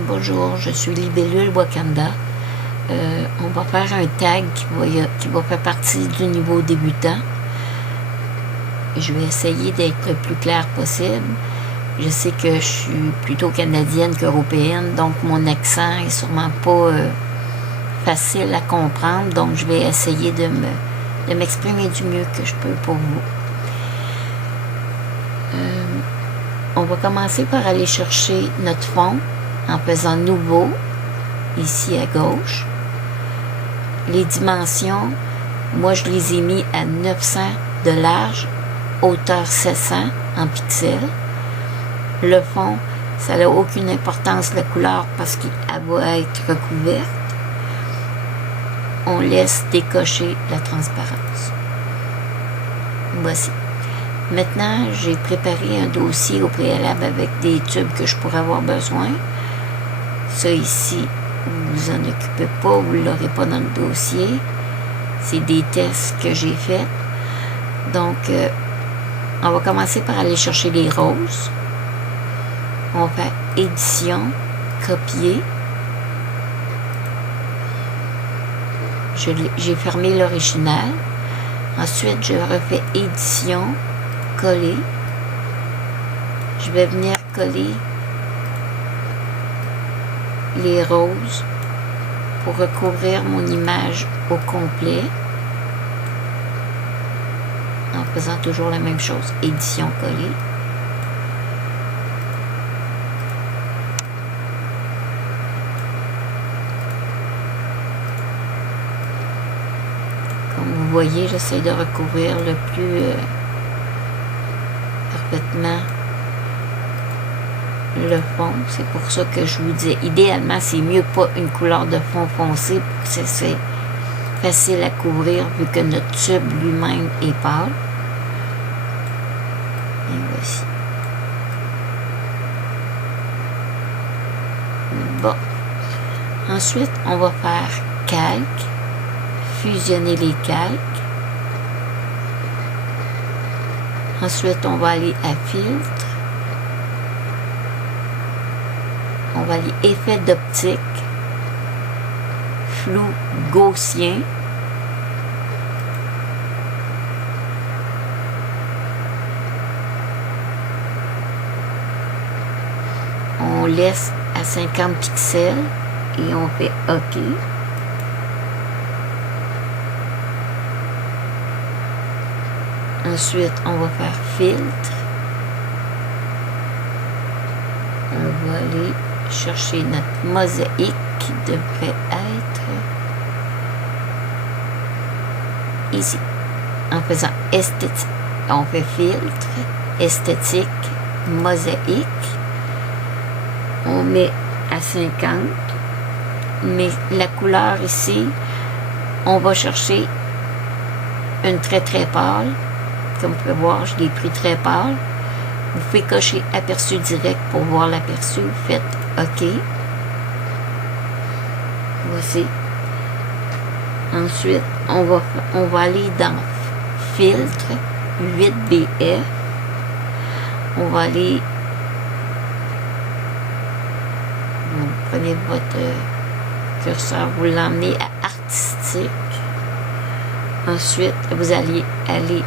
Bonjour, je suis Libellule Wakanda. On va faire un tag qui va faire partie du niveau débutant. Je vais essayer d'être le plus clair possible. Je sais que je suis plutôt canadienne qu'européenne, donc mon accent est sûrement pas facile à comprendre. Donc je vais essayer de m'exprimer du mieux que je peux pour vous. On va commencer par aller chercher notre fond en faisant nouveau, ici à gauche. Les dimensions, moi je les ai mis à 900 de large, hauteur 700 en pixels. Le fond, ça n'a aucune importance la couleur parce qu'elle va être recouverte. On laisse décocher la transparence. Voici. Maintenant, j'ai préparé un dossier au préalable avec des tubes que je pourrais avoir besoin. Ça ici, vous en occupez pas, vous ne l'aurez pas dans le dossier. C'est des tests que j'ai faits. Donc, on va commencer par aller chercher les roses. On va faire édition, copier. J'ai fermé l'original. Ensuite, je refais édition, coller. Je vais venir coller les roses pour recouvrir mon image au complet en faisant toujours la même chose, édition, coller. Comme vous voyez, j'essaie de recouvrir le plus parfaitement le fond. C'est pour ça que je vous dis, idéalement, c'est mieux pas une couleur de fond foncé pour que c'est facile à couvrir vu que notre tube lui-même est pâle. Et voici. Bon. Ensuite, on va faire calque, fusionner les calques. Ensuite, on va aller à filtre. On va aller effet d'optique, flou gaussien. On laisse à 50 pixels et on fait OK. Ensuite, on va faire filtre. On va aller chercher notre mosaïque qui devrait être ici. En faisant esthétique, on fait filtre, esthétique, mosaïque. On met à 50. Mais la couleur ici, on va chercher une très pâle. Comme vous pouvez voir, je l'ai pris très pâle. Vous pouvez cocher aperçu direct pour voir l'aperçu. Faites OK. Voici. Ensuite, on va aller dans filtre 8BF. On va aller. Vous prenez votre curseur, vous l'emmenez à artistique. Ensuite, vous allez aller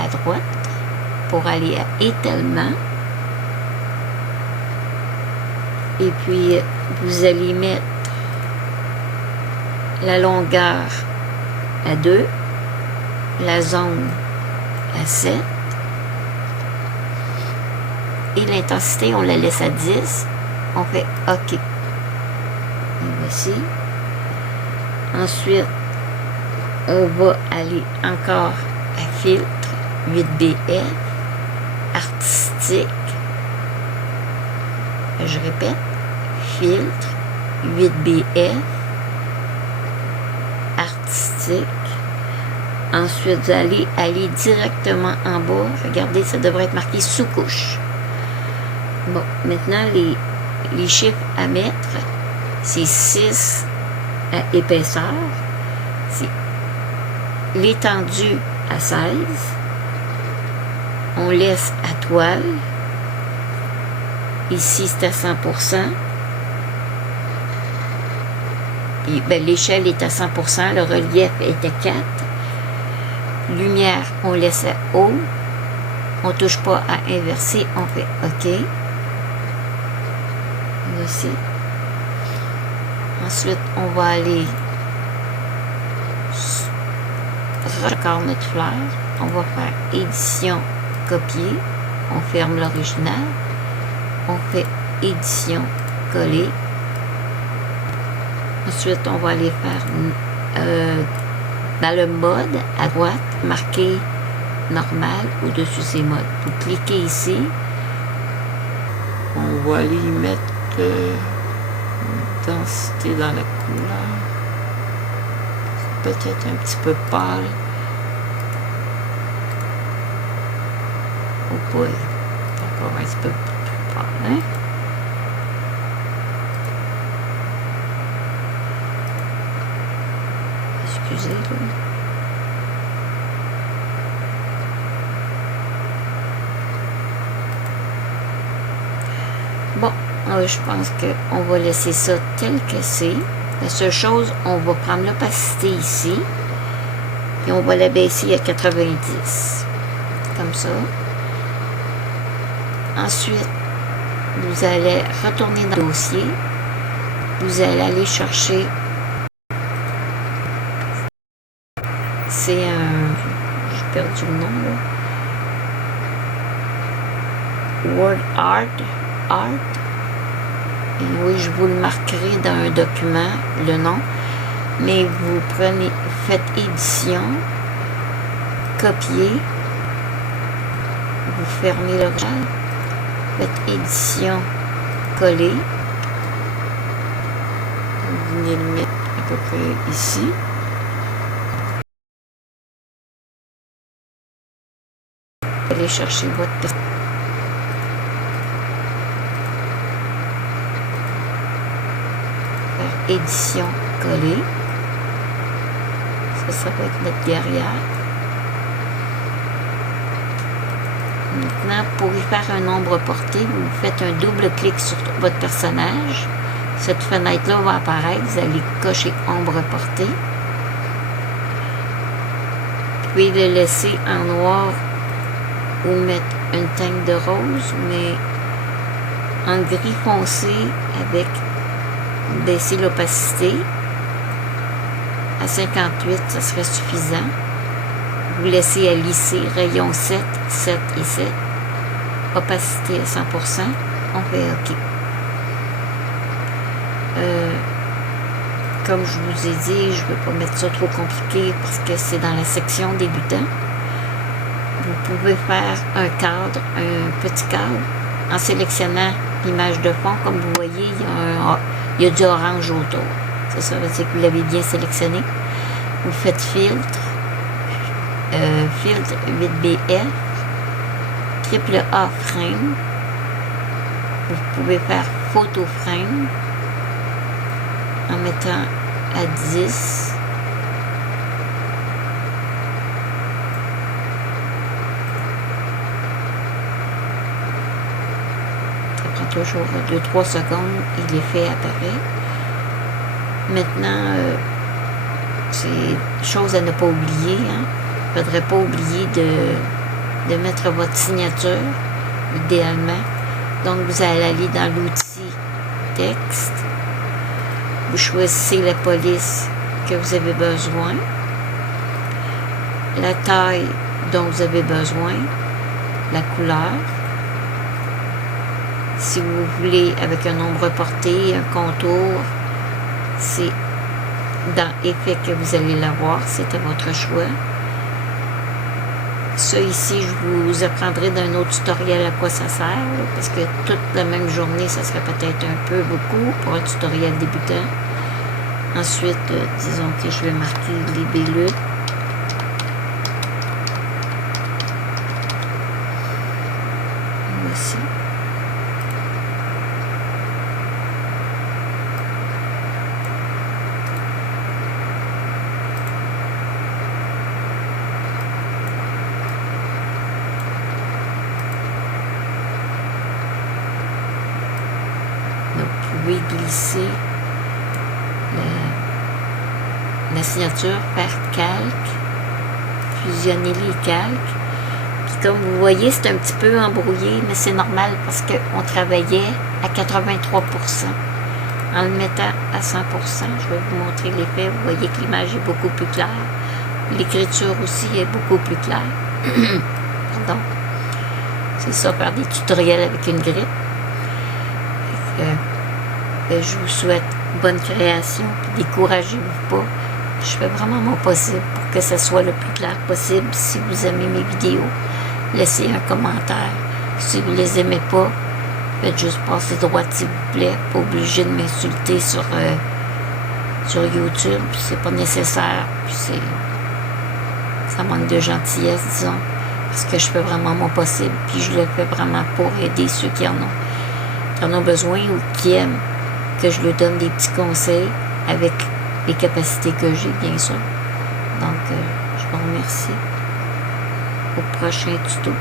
à droite pour aller à étalement. Et puis, vous allez mettre la longueur à 2, la zone à 7, et l'intensité, on la laisse à 10. On fait OK. Et voici. Ensuite, on va aller encore à filtre, 8BF, artistique. Je répète, filtre, 8BF, artistique. Ensuite, vous allez aller directement en bas. Regardez, ça devrait être marqué sous-couche. Bon, maintenant, les chiffres à mettre, c'est 6 à épaisseur. C'est l'étendue à 16. On laisse à toile. Ici, c'est à 100%. Ben, l'échelle est à 100%, le relief est à 4. Lumière, on laisse à haut. On ne touche pas à inverser, on fait OK. Voici. Ensuite, on va aller record notre fleur. On va faire édition, copier. On ferme l'original. On fait édition, coller. Ensuite, on va aller faire dans le mode à droite, marquer normal au-dessus ces modes. Vous cliquez ici. On va aller mettre densité dans la couleur. Peut-être un petit peu pâle. Oh boy. Encore un petit peu plus pâle, hein? Excusez, là. Bon, je pense qu'on va laisser ça tel que c'est. La seule chose, on va prendre l'opacité ici, puis on va la baisser à 90, comme ça. Ensuite, vous allez retourner dans le dossier, vous allez aller chercher, c'est un, j'ai perdu le nom là, Word Art, et oui, je vous le marquerai dans un document, le nom, mais vous prenez, faites édition, copier, vous fermez l'original, faites édition, coller, vous venez le mettre à peu près ici. Allez chercher votre édition, coller. Ça va être notre guerrière. Maintenant, pour y faire un ombre porté, vous faites un double clic sur votre personnage. Cette fenêtre-là va apparaître. Vous allez cocher ombre portée. Vous pouvez le laisser en noir ou mettre une teinte de rose, mais en gris foncé avec baisser l'opacité à 58, ça serait suffisant. Vous laissez à lisser rayon 7, 7 et 7, opacité à 100%, on fait OK. Comme je vous ai dit, je ne veux pas mettre ça trop compliqué parce que c'est dans la section débutant. Vous pouvez faire un cadre, un petit cadre, en sélectionnant l'image de fond. Comme vous voyez, il y a du orange autour. Ça veut dire que vous l'avez bien sélectionné. Vous faites filtre, filtre 8BF, triple A frame. Vous pouvez faire photo frame en mettant à 10. Toujours 2-3 secondes et l'effet apparaît. Maintenant, c'est chose à ne pas oublier. Hein. Il ne faudrait pas oublier de mettre votre signature, idéalement. Donc, vous allez aller dans l'outil texte. Vous choisissez la police que vous avez besoin, la taille dont vous avez besoin, la couleur. Si vous voulez avec un ombre porté, un contour, c'est dans Effet que vous allez l'avoir, c'est à votre choix. Ça ici, je vous apprendrai d'un autre tutoriel à quoi ça sert, là, parce que toute la même journée, ça serait peut-être un peu beaucoup pour un tutoriel débutant. Ensuite, disons que je vais marquer les belutes. Voici. Donc, vous pouvez glisser la signature, faire calque, fusionner les calques. Puis comme vous voyez, c'est un petit peu embrouillé, mais c'est normal parce qu'on travaillait à 83%. En le mettant à 100%, je vais vous montrer l'effet. Vous voyez que l'image est beaucoup plus claire. L'écriture aussi est beaucoup plus claire. Pardon. C'est ça, faire des tutoriels avec une grippe. Je vous souhaite bonne création. Puis découragez-vous pas. Je fais vraiment mon possible pour que ça soit le plus clair possible. Si vous aimez mes vidéos, laissez un commentaire. Si vous ne les aimez pas, faites juste passer droite s'il vous plaît. Pas obligé de m'insulter sur YouTube. C'est pas nécessaire. Puis ça manque de gentillesse, disons. Parce que je fais vraiment mon possible. Puis je le fais vraiment pour aider ceux qui en ont besoin ou qui aiment que je leur donne des petits conseils avec les capacités que j'ai, bien sûr. Donc, je vous remercie. Au prochain tuto.